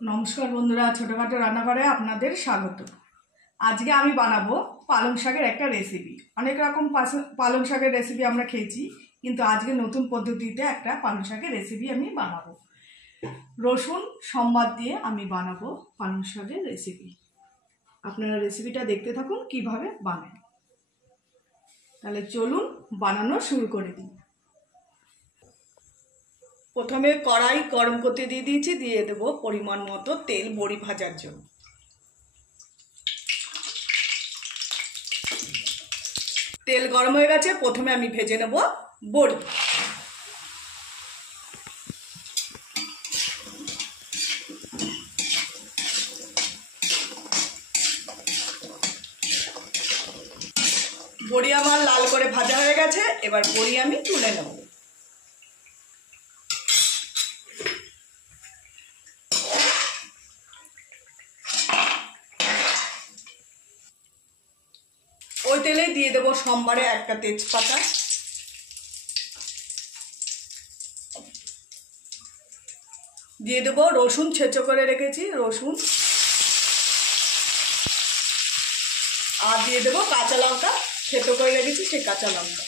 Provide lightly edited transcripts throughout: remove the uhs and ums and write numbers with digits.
नमस्कार बंधुरा छोटोखाटो रान्नाघरे आपनादेर स्वागत। आज के आमी बानाबो पालंग शाकेर एकटा रेसिपि। अनेक रकम पालंग शाकेर रेसिपि आमरा खेयेछि, किन्तु आज के नतून पद्धतिते एकटा पालंग शाकेर रेसिपि आमी बानाबो। रसुन सम्बाद दिए आमी बानाबो पालंग शाकेर रेसिपि। आपनारा रेसिपिटा देखते थाकुन किभाबे बानाई। ताहले चलुन बानानो शुरू करे दिई। प्रथमे कड़ाई गरम करते दिए दिएछि, दिए देब परिमाण मतो तेल बड़ी भाजार जोन्नो। तेल गरम हो गेছে, प्रथमे आमी भेजे नेब बड़ी। बड़ी आमार लाल करे भाजा हो गेছে, एबार बड़ी आमी तुले नेब। ওই তেলে দিয়ে দেব সোমবারে একটা তেজপাতা, দিয়ে দেব রসুন ছেঁচো করে রেখেছি রসুন, আর দিয়ে দেব কাঁচা লঙ্কা থেতো করে রেখেছি সেই কাঁচা লঙ্কা।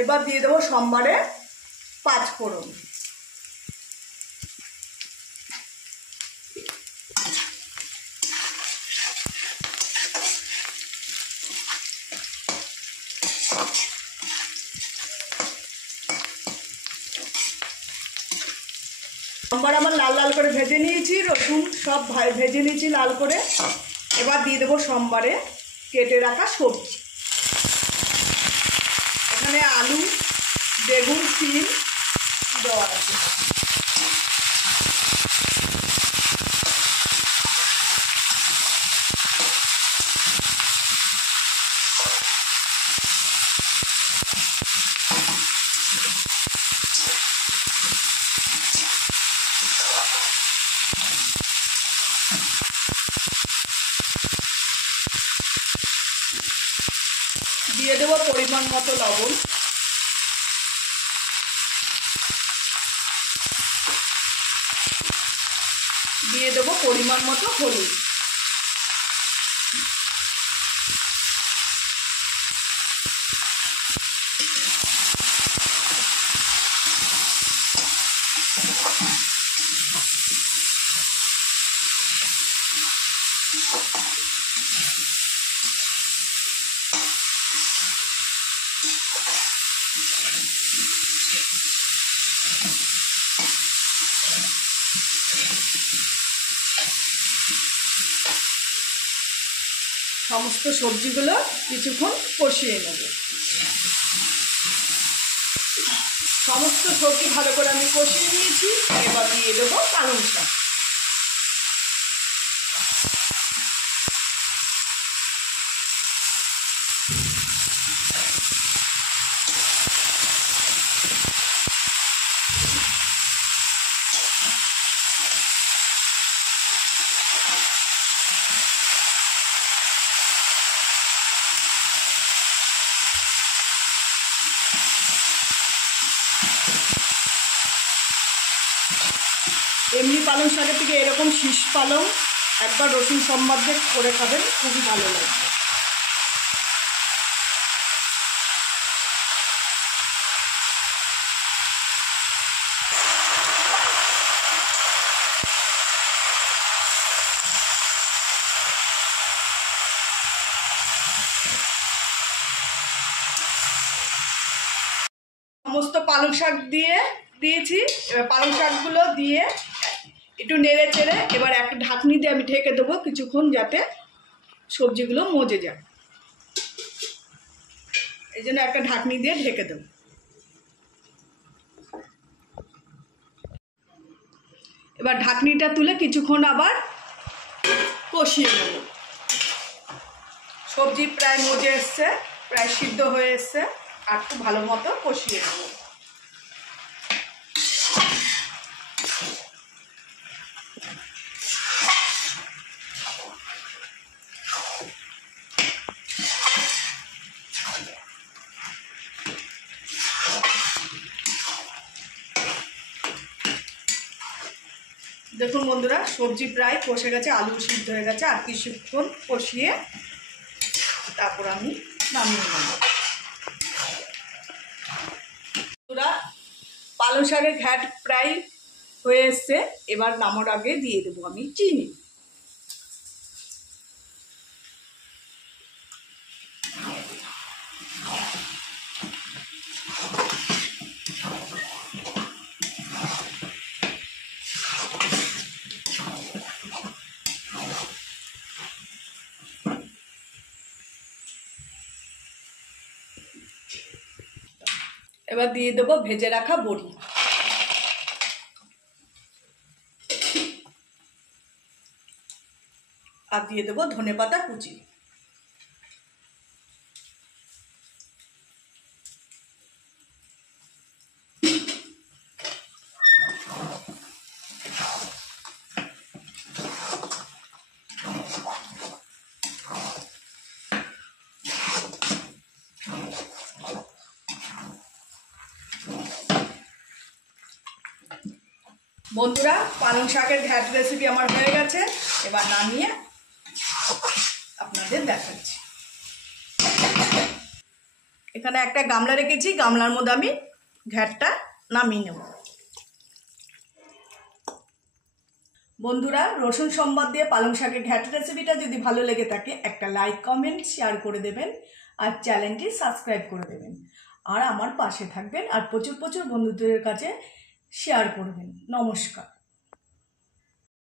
এবার দিয়ে দেব সোমবারে 5 ফোড়ন, সোমবার আমার লাল লাল করে ভেজে নিয়েছি, রসুন সব ভেজে নিয়েছি লাল করে। এবার দিয়ে দেব সোমবারে কেটে রাখা সবজি। এখানে আলু, বেগুন, সিম দেওয়া আছে। দিয়ে দেব পরিমাণ মতো লবণ, দিয়ে দেব পরিমাণ মতো হলুদ, সমস্ত সবজিগুলো কিছুক্ষণ কষিয়ে নেব। সমস্ত সবজি ভালো করে আমি কষিয়ে নিয়েছি। এবার দিয়ে দেব পালং শাক। এমনি পালং শাকের থেকে এরকম শীষ পালং একবার রসুন সম্বাদ দিয়ে করে খাবেন, খুবই ভালো লাগবে। সমস্ত পালং শাক দিয়েছি। পালং শাকগুলো দিয়ে একটু নেড়ে চেড়ে এবার একটা ঢাকনি দিয়ে আমি ঢেকে দেবো কিছুক্ষণ, যাতে সবজিগুলো মজে যায়। এই জন্য একটা ঢাকনি দিয়ে ঢেকে দেবো। এবার ঢাকনিটা তুলে কিছুক্ষণ আবার কষিয়ে নেব। সবজি প্রায় মজে এসছে, প্রায় সিদ্ধ হয়ে এসছে, আর একটু ভালো মতো কষিয়ে নেব। দেখুন বন্ধুরা, সবজি প্রায় কষে গেছে, আলু সিদ্ধ হয়ে গেছে। আর কিছুক্ষণ কষিয়ে তারপর আমি নামিয়ে নেব। বন্ধুরা, পালং শাকের ঘ্যাট প্রায় হয়ে এসছে। এবার নামার আগে দিয়ে দেবো আমি চিনি। এবার দিয়ে দেবো ভেজে রাখা বড়ি। আর দিয়ে দেবো ধনেপাতা কুচি। বন্ধুরা, পালং শাকের ঘ্যাট রেসিপি আমার হয়ে গেছে। এবার নামিয়ে আপনাদের দেখাচ্ছি। এখানে একটা গামলা রেখেছি, গামলার মধ্যে আমি ঘ্যাটটা নামিয়ে নেব। বন্ধুরা, রসুন সম্বাদ দিয়ে পালং শাকের ঘ্যাট রেসিপিটা যদি ভালো লেগে থাকে একটা লাইক, কমেন্ট, শেয়ার করে দেবেন। আর চ্যানেলটি সাবস্ক্রাইব করে দেবেন। আর আমার পাশে থাকবেন। আর প্রচুর প্রচুর বন্ধুদের কাছে শেয়ার করবেন। নমস্কার।